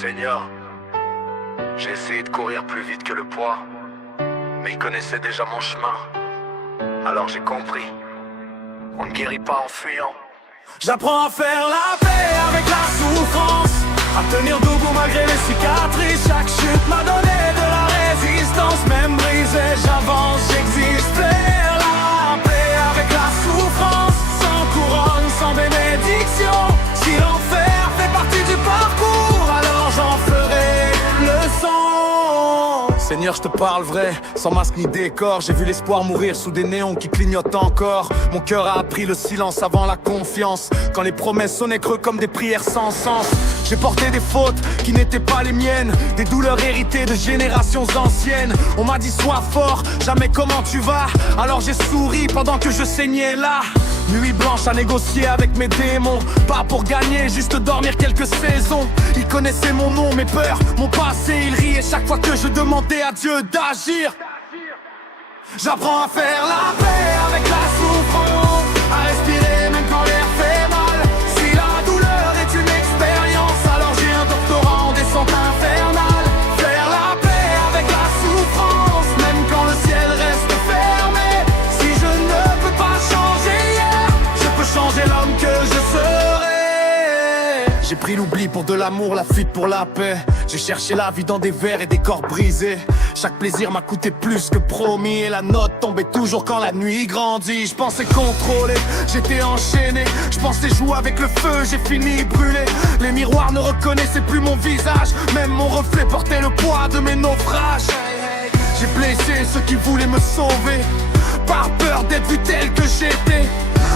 Seigneur, j'ai essayé de courir plus vite que le poids, mais il connaissait déjà mon chemin. Alors j'ai compris, on ne guérit pas en fuyant. J'apprends à faire la paix avec la souffrance, à tenir debout malgré les cicatrices. Chaque chute m'a donné de la résistance, même brisé, j'avance, j'existe. Faire la paix avec la souffrance, sans couronne, sans bénédiction. Si l'enfer fait partie du parcours, alors j'en ferai le son. Seigneur, je te parle vrai, sans masque ni décor. J'ai vu l'espoir mourir sous des néons qui clignotent encore. Mon cœur a appris le silence avant la confiance, quand les promesses sonnaient creux comme des prières sans sens. J'ai porté des fautes qui n'étaient pas les miennes, des douleurs héritées de générations anciennes. On m'a dit sois fort, jamais comment tu vas. Alors j'ai souri pendant que je saignais là. Nuit blanche à négocier avec mes démons, pas pour gagner, juste dormir quelques saisons. Ils connaissaient mon nom, mes peurs, mon passé. Ils riaient chaque fois que je demandais à Dieu d'agir. J'apprends à faire la paix avec la souffrance, à respirer même quand l'air fait mal. Si la douleur est une expérience, alors j'ai un doctorat en descente infernale. Faire la paix avec la souffrance, même quand le ciel reste fermé. Si je ne peux pas changer hier, je peux changer l'homme que je serai. J'ai pris l'oubli pour de l'amour, la fuite pour la paix. J'ai cherché la vie dans des verres et des corps brisés. Chaque plaisir m'a coûté plus que promis, et la note tombait toujours quand la nuit grandit. Je pensais contrôler, j'étais enchaîné. Je pensais jouer avec le feu, j'ai fini brûlé. Les miroirs ne reconnaissaient plus mon visage, même mon reflet portait le poids de mes naufrages. J'ai blessé ceux qui voulaient me sauver, par peur d'être vu tel que j'étais.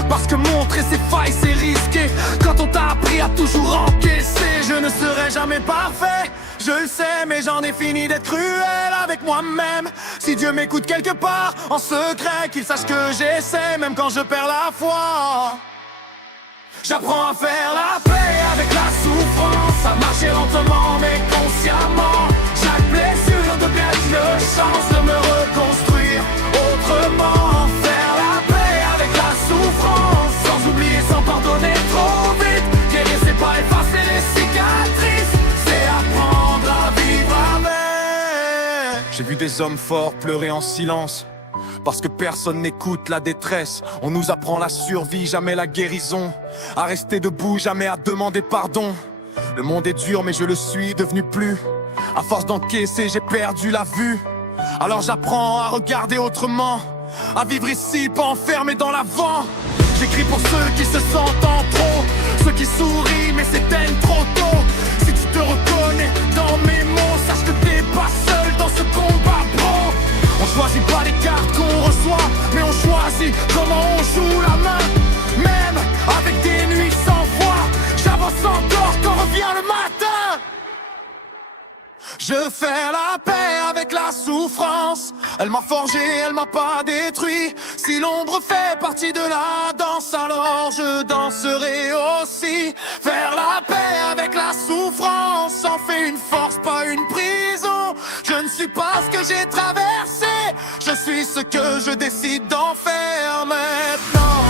Parce que montrer ses failles c'est risqué, quand on t'a appris à toujours encaisser. Je ne serai jamais parfait, je le sais, mais j'en ai fini d'être cruel avec moi-même. Si Dieu m'écoute quelque part, en secret, qu'il sache que j'essaie, même quand je perds la foi. J'apprends à faire la paix avec la souffrance, à marcher lentement mais consciemment. Chaque blessure devient une chance de me reconstruire autrement. Faire la paix avec la souffrance, sans oublier, sans pardonner trop vite. Guérir c'est pas effacer les cicatrices, c'est apprendre à vivre avec. J'ai vu des hommes forts pleurer en silence, parce que personne n'écoute la détresse. On nous apprend la survie, jamais la guérison. À rester debout, jamais à demander pardon. Le monde est dur mais je le suis devenu plus. À force d'encaisser, j'ai perdu la vue. Alors j'apprends à regarder autrement, à vivre ici, pas enfermé dans l'avant. J'écris pour ceux qui se sentent en trop, ceux qui sourient mais s'éteignent trop tôt. Si tu te reconnais dans mes mots, sache que t'es pas seul dans ce combat, bro. On choisit pas les cartes qu'on reçoit, mais on choisit comment on joue la main. Même avec des nuits sans foi, j'avance encore quand revient le matin. Je fais la paix avec la souffrance, elle m'a forgé, elle m'a pas détruit. Si l'ombre fait partie de la danse, alors je danserai aussi. Faire la paix avec la souffrance en fait une force, pas une prison. Je ne suis pas ce que j'ai traversé, je suis ce que je décide d'en faire maintenant.